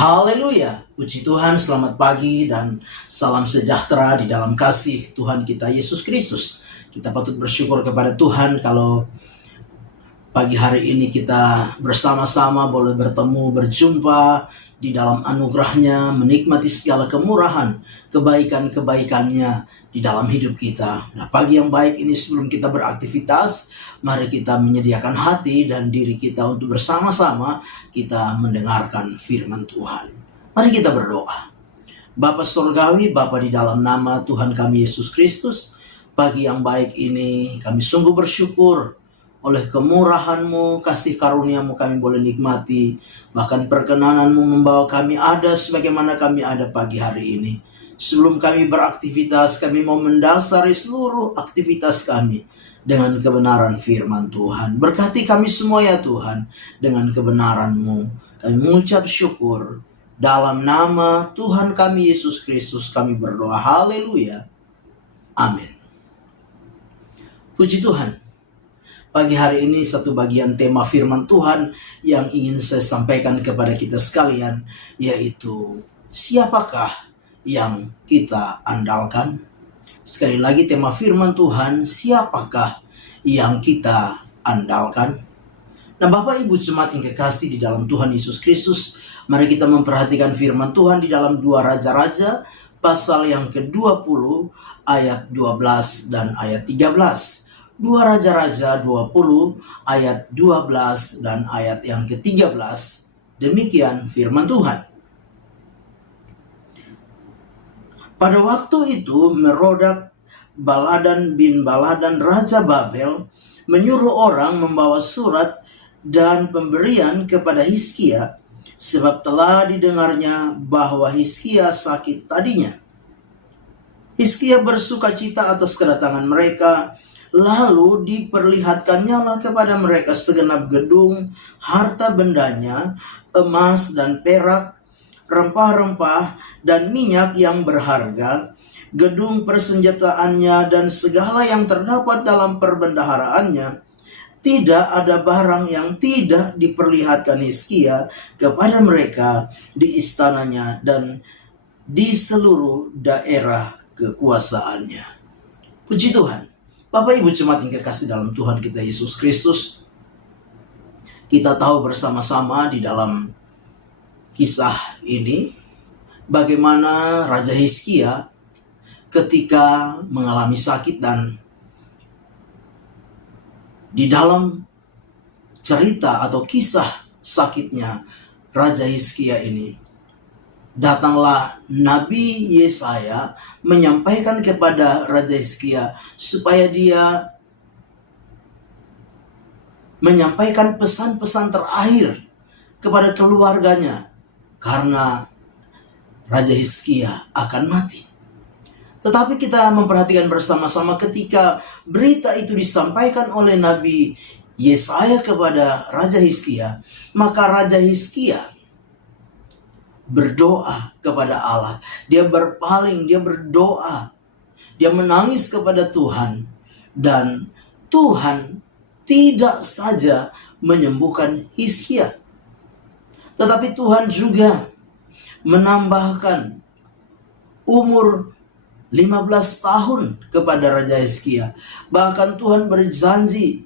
Haleluya, puji Tuhan, selamat pagi dan salam sejahtera di dalam kasih Tuhan kita Yesus Kristus. Kita patut bersyukur kepada Tuhan kalau pagi hari ini kita bersama-sama boleh bertemu, berjumpa di dalam anugerahnya, menikmati segala kemurahan, kebaikan-kebaikannya di dalam hidup kita. Nah, pagi yang baik ini sebelum kita beraktivitas, mari kita menyediakan hati dan diri kita untuk bersama-sama kita mendengarkan firman Tuhan. Mari kita berdoa. Bapa Surgawi, Bapa di dalam nama Tuhan kami Yesus Kristus, pagi yang baik ini kami sungguh bersyukur oleh kemurahan-Mu, kasih karunia-Mu kami boleh nikmati. Bahkan perkenanan-Mu membawa kami ada sebagaimana kami ada pagi hari ini. Sebelum kami beraktivitas, kami mau mendasari seluruh aktivitas kami dengan kebenaran firman Tuhan. Berkati kami semua ya Tuhan, dengan kebenaran-Mu. Kami mengucap syukur. Dalam nama Tuhan kami Yesus Kristus kami berdoa. Haleluya. Amin. Puji Tuhan. Pagi hari ini satu bagian tema firman Tuhan yang ingin saya sampaikan kepada kita sekalian, yaitu siapakah yang kita andalkan? Sekali lagi tema firman Tuhan, siapakah yang kita andalkan? Nah, Bapak Ibu jemaat yang kekasih di dalam Tuhan Yesus Kristus, mari kita memperhatikan firman Tuhan di dalam 2 Raja-Raja pasal yang ke-20 ayat 12 dan ayat 13. 2 Raja-Raja 20 ayat 12 dan ayat yang ke-13. Demikian firman Tuhan. Pada waktu itu Merodak Baladan bin Baladan Raja Babel menyuruh orang membawa surat dan pemberian kepada Hizkia, sebab telah didengarnya bahwa Hizkia sakit tadinya. Hizkia bersukacita atas kedatangan mereka, lalu diperlihatkannya lah kepada mereka segenap gedung, harta bendanya, emas dan perak, rempah-rempah dan minyak yang berharga, gedung persenjataannya dan segala yang terdapat dalam perbendaharaannya. Tidak ada barang yang tidak diperlihatkan Hizkia kepada mereka di istananya dan di seluruh daerah kekuasaannya. Puji Tuhan. Bapak Ibu jemaat yang kekasih dalam Tuhan kita Yesus Kristus, kita tahu bersama-sama di dalam kisah ini bagaimana Raja Hizkia ketika mengalami sakit, dan di dalam cerita atau kisah sakitnya Raja Hizkia ini, datanglah Nabi Yesaya menyampaikan kepada Raja Hizkia supaya dia menyampaikan pesan-pesan terakhir kepada keluarganya, karena Raja Hizkia akan mati. Tetapi kita memperhatikan bersama-sama ketika berita itu disampaikan oleh Nabi Yesaya kepada Raja Hizkia, maka Raja Hizkia berdoa kepada Allah. Dia berpaling, dia berdoa, dia menangis kepada Tuhan, dan Tuhan tidak saja menyembuhkan Hizkia, tetapi Tuhan juga menambahkan umur 15 tahun kepada Raja Hizkia. Bahkan Tuhan berjanji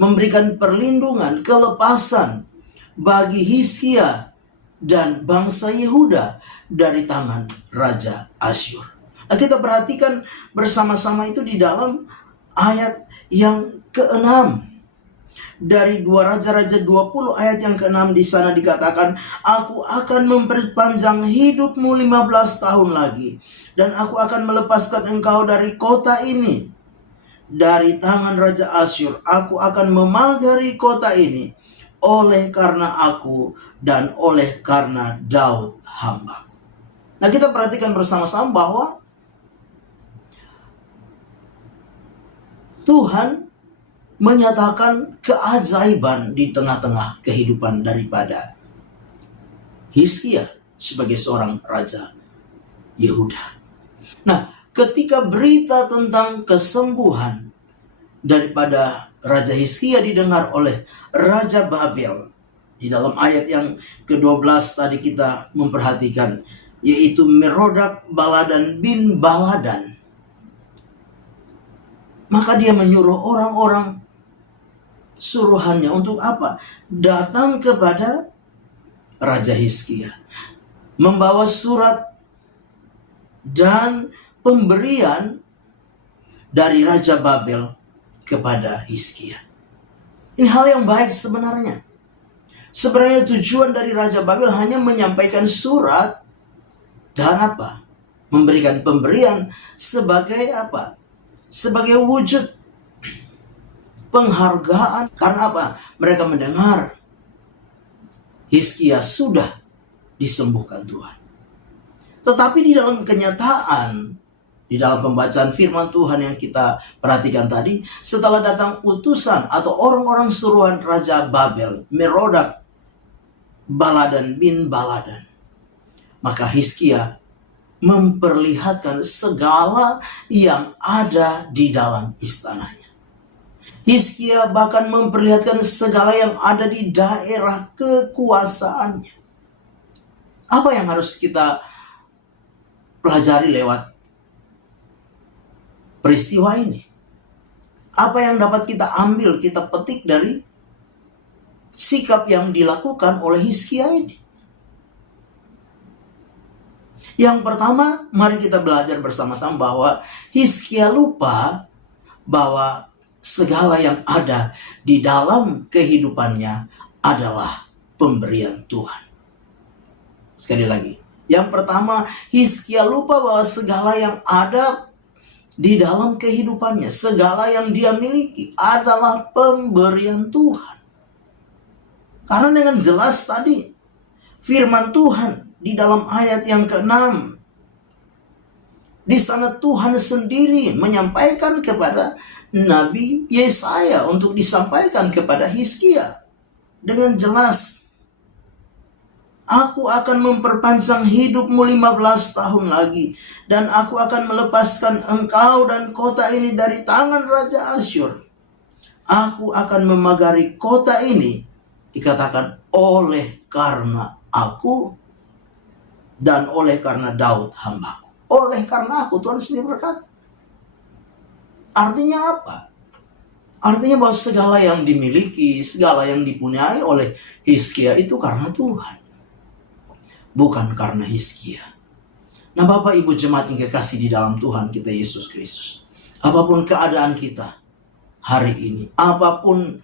memberikan perlindungan, kelepasan bagi Hizkia dan bangsa Yehuda dari tangan Raja Asyur. Nah, kita perhatikan bersama-sama itu di dalam ayat yang ke-6. Dari 2 Raja-Raja 20 ayat yang ke-6 di sana dikatakan, aku akan memperpanjang hidupmu 15 tahun lagi, dan aku akan melepaskan engkau dari kota ini, dari tangan Raja Asyur. Aku akan memagari kota ini oleh karena aku dan oleh karena Daud hambaku. Nah, kita perhatikan bersama-sama bahwa Tuhan menyatakan keajaiban di tengah-tengah kehidupan daripada Hizkia sebagai seorang raja Yehuda. Nah, ketika berita tentang kesembuhan daripada Raja Hizkia didengar oleh Raja Babel, Di dalam ayat yang ke-12 tadi kita memperhatikan, yaitu Merodak Baladan bin Baladan. Maka dia menyuruh orang-orang suruhannya untuk apa? Datang kepada Raja Hizkia, membawa surat dan pemberian dari Raja Babel kepada Hizkia. Ini hal yang baik sebenarnya. Sebenarnya tujuan dari Raja Babel hanya menyampaikan surat dan apa? Memberikan pemberian sebagai apa? Sebagai wujud penghargaan. Karena apa? Mereka mendengar Hizkia sudah disembuhkan Tuhan. Tetapi di dalam kenyataan, di dalam pembacaan firman Tuhan yang kita perhatikan tadi, setelah datang utusan atau orang-orang suruhan Raja Babel, Merodak Baladan bin Baladan, maka Hizkia memperlihatkan segala yang ada di dalam istananya. Hizkia bahkan memperlihatkan segala yang ada di daerah kekuasaannya. Apa yang harus kita pelajari lewat peristiwa ini? Apa yang dapat kita ambil, kita petik dari sikap yang dilakukan oleh Hizkia ini? Yang pertama, mari kita belajar bersama-sama bahwa Hizkia lupa bahwa segala yang ada di dalam kehidupannya adalah pemberian Tuhan. Sekali lagi, yang pertama, Hizkia lupa bahwa segala yang ada di dalam kehidupannya, segala yang dia miliki adalah pemberian Tuhan. Karena dengan jelas tadi, firman Tuhan di dalam ayat yang ke-6, di sana Tuhan sendiri menyampaikan kepada Nabi Yesaya untuk disampaikan kepada Hizkia dengan jelas. Aku akan memperpanjang hidupmu 15 tahun lagi, dan aku akan melepaskan engkau dan kota ini dari tangan Raja Asyur. Aku akan memagari kota ini, dikatakan oleh karena aku dan oleh karena Daud hambaku. Oleh karena aku, Tuhan sendiri berkata. Artinya apa? Artinya bahwa segala yang dimiliki, segala yang dipunyai oleh Hizkia itu karena Tuhan, bukan karena Hizkia. Nah, Bapak Ibu jemaat yang kekasih di dalam Tuhan kita Yesus Kristus, apapun keadaan kita hari ini, apapun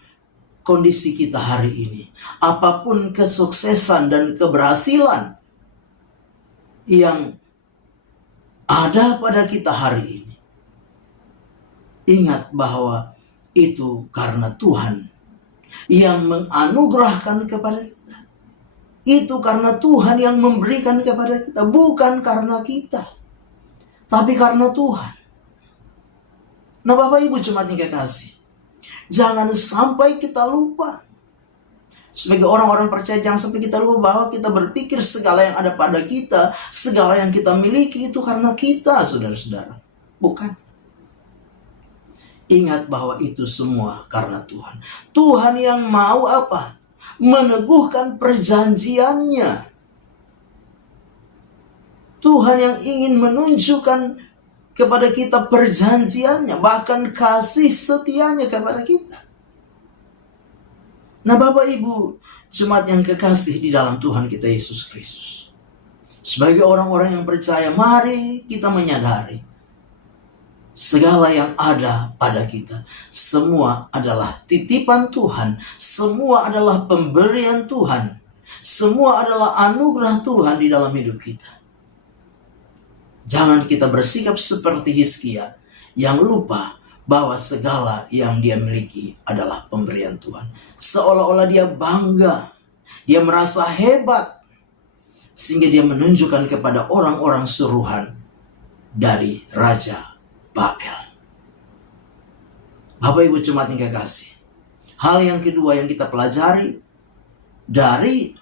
kondisi kita hari ini, apapun kesuksesan dan keberhasilan yang ada pada kita hari ini, ingat bahwa itu karena Tuhan yang menganugerahkan kepada kita. Itu karena Tuhan yang memberikan kepada kita, bukan karena kita, tapi karena Tuhan. Nah, Bapak Ibu jemaat yang kekasih, jangan sampai kita lupa. Sebagai orang-orang percaya, jangan sampai kita lupa bahwa kita berpikir segala yang ada pada kita, segala yang kita miliki itu karena kita, saudara-saudara. Bukan. Ingat bahwa itu semua karena Tuhan. Tuhan yang mau apa? Meneguhkan perjanjiannya. Tuhan yang ingin menunjukkan kepada kita perjanjiannya, bahkan kasih setianya kepada kita. Nah, Bapak Ibu jemaat yang kekasih di dalam Tuhan kita Yesus Kristus, sebagai orang-orang yang percaya, mari kita menyadari segala yang ada pada kita semua adalah titipan Tuhan, semua adalah pemberian Tuhan, semua adalah anugerah Tuhan di dalam hidup kita. Jangan kita bersikap seperti Hizkia yang lupa bahwa segala yang dia miliki adalah pemberian Tuhan. Seolah-olah dia bangga, dia merasa hebat, sehingga dia menunjukkan kepada orang-orang suruhan dari Raja Babel. Bapak Ibu jemaat yang kekasih, hal yang kedua yang kita pelajari dari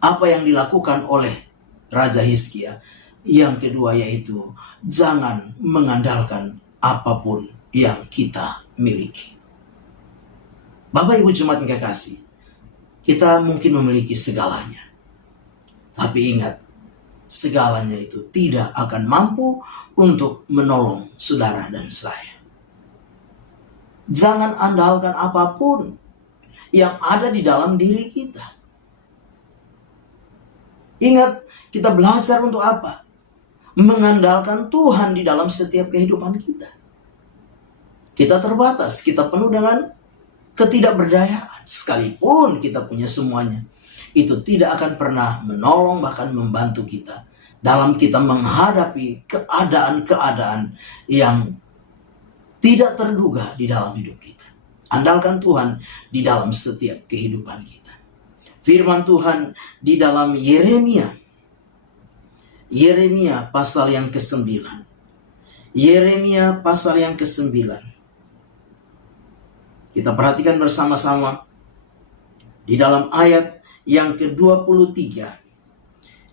apa yang dilakukan oleh Raja Hizkia, yang kedua yaitu jangan mengandalkan apapun yang kita miliki. Bapak Ibu jemaat yang kekasih, Kita mungkin memiliki segalanya. Tapi ingat, segalanya itu tidak akan mampu untuk menolong saudara dan saya. Jangan andalkan apapun yang ada di dalam diri kita. Ingat, kita belajar untuk apa? Mengandalkan Tuhan di dalam setiap kehidupan kita. Kita terbatas, kita penuh dengan ketidakberdayaan. Sekalipun kita punya semuanya, itu tidak akan pernah menolong bahkan membantu kita dalam kita menghadapi keadaan-keadaan yang tidak terduga di dalam hidup kita. Andalkan Tuhan di dalam setiap kehidupan kita. Firman Tuhan di dalam Yeremia pasal yang ke-9. Yeremia pasal yang ke-9. Kita perhatikan bersama-sama di dalam ayat yang ke-23.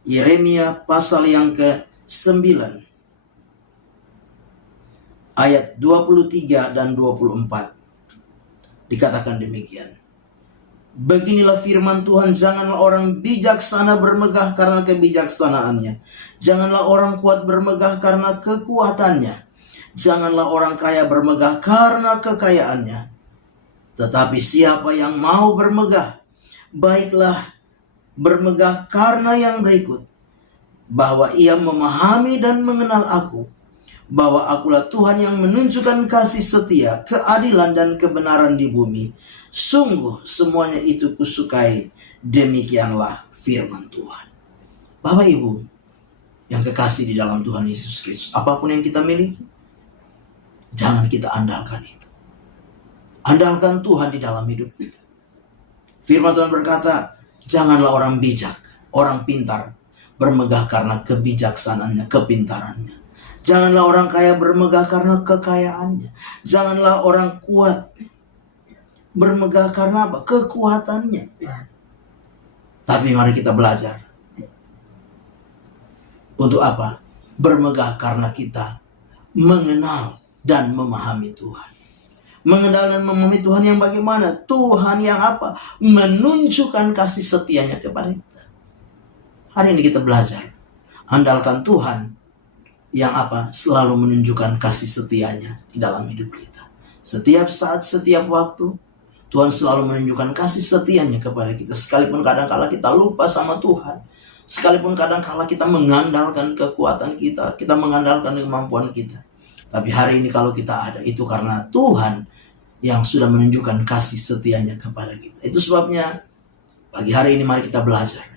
Yeremia pasal yang ke-9. Ayat 23 dan 24. Dikatakan demikian. Beginilah firman Tuhan, janganlah orang bijaksana bermegah karena kebijaksanaannya. Janganlah orang kuat bermegah karena kekuatannya. Janganlah orang kaya bermegah karena kekayaannya. Tetapi siapa yang mau bermegah, baiklah bermegah karena yang berikut, bahwa ia memahami dan mengenal aku, bahwa akulah Tuhan yang menunjukkan kasih setia, keadilan dan kebenaran di bumi. Sungguh semuanya itu kusukai, demikianlah firman Tuhan. Bapak Ibu yang kekasih di dalam Tuhan Yesus Kristus, apapun yang kita miliki, jangan kita andalkan itu. Andalkan Tuhan di dalam hidup kita. Firman Tuhan berkata, janganlah orang bijak, orang pintar bermegah karena kebijaksanaannya, kepintarannya. Janganlah orang kaya bermegah karena kekayaannya. Janganlah orang kuat bermegah karena apa? Kekuatannya. Tapi mari kita belajar. Untuk apa? Bermegah karena kita mengenal dan memahami Tuhan. Mengenal dan memahami Tuhan yang bagaimana? Tuhan yang apa? Menunjukkan kasih setianya kepada kita. Hari ini kita belajar. Andalkan Tuhan yang apa? Selalu menunjukkan kasih setianya di dalam hidup kita. Setiap saat, setiap waktu, Tuhan selalu menunjukkan kasih setianya kepada kita. Sekalipun kadang-kala kita lupa sama Tuhan. Sekalipun kadang-kala kita mengandalkan kekuatan kita. Kita mengandalkan kemampuan kita. Tapi hari ini kalau kita ada, itu karena Tuhan yang sudah menunjukkan kasih setianya kepada kita. Itu sebabnya pagi hari ini mari kita belajar.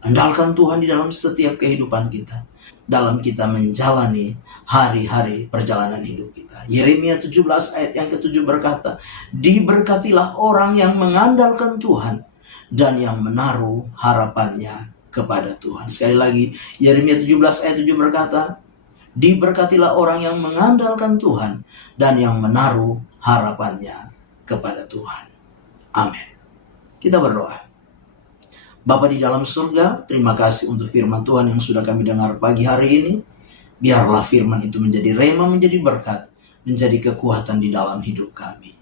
Andalkan Tuhan di dalam setiap kehidupan kita. Dalam kita menjalani hari-hari perjalanan hidup kita. Yeremia 17 ayat yang ke-7 berkata, diberkatilah orang yang mengandalkan Tuhan dan yang menaruh harapannya kepada Tuhan. Sekali lagi, Yeremia 17 ayat 7 berkata, diberkatilah orang yang mengandalkan Tuhan dan yang menaruh harapannya kepada Tuhan. Amin. Kita berdoa. Bapa di dalam surga, terima kasih untuk firman Tuhan yang sudah kami dengar pagi hari ini. Biarlah firman itu menjadi rema, menjadi berkat, menjadi kekuatan di dalam hidup kami.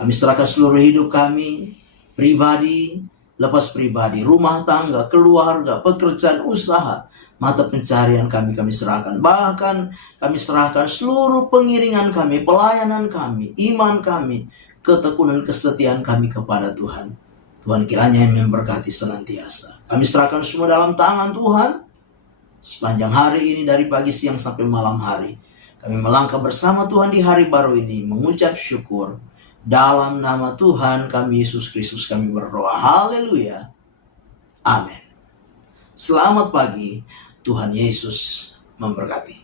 Kami serahkan seluruh hidup kami, pribadi, lepas pribadi, rumah tangga, keluarga, pekerjaan, usaha, mata pencarian kami serahkan. Bahkan kami serahkan seluruh pengiringan kami, pelayanan kami, iman kami, ketekunan kesetiaan kami kepada Tuhan. Tuhan kiranya yang memberkati senantiasa. Kami serahkan semua dalam tangan Tuhan. Sepanjang hari ini dari pagi, siang sampai malam hari. Kami melangkah bersama Tuhan di hari baru ini. Mengucap syukur. Dalam nama Tuhan kami Yesus Kristus kami berdoa. Haleluya. Amin. Selamat pagi. Tuhan Yesus memberkati.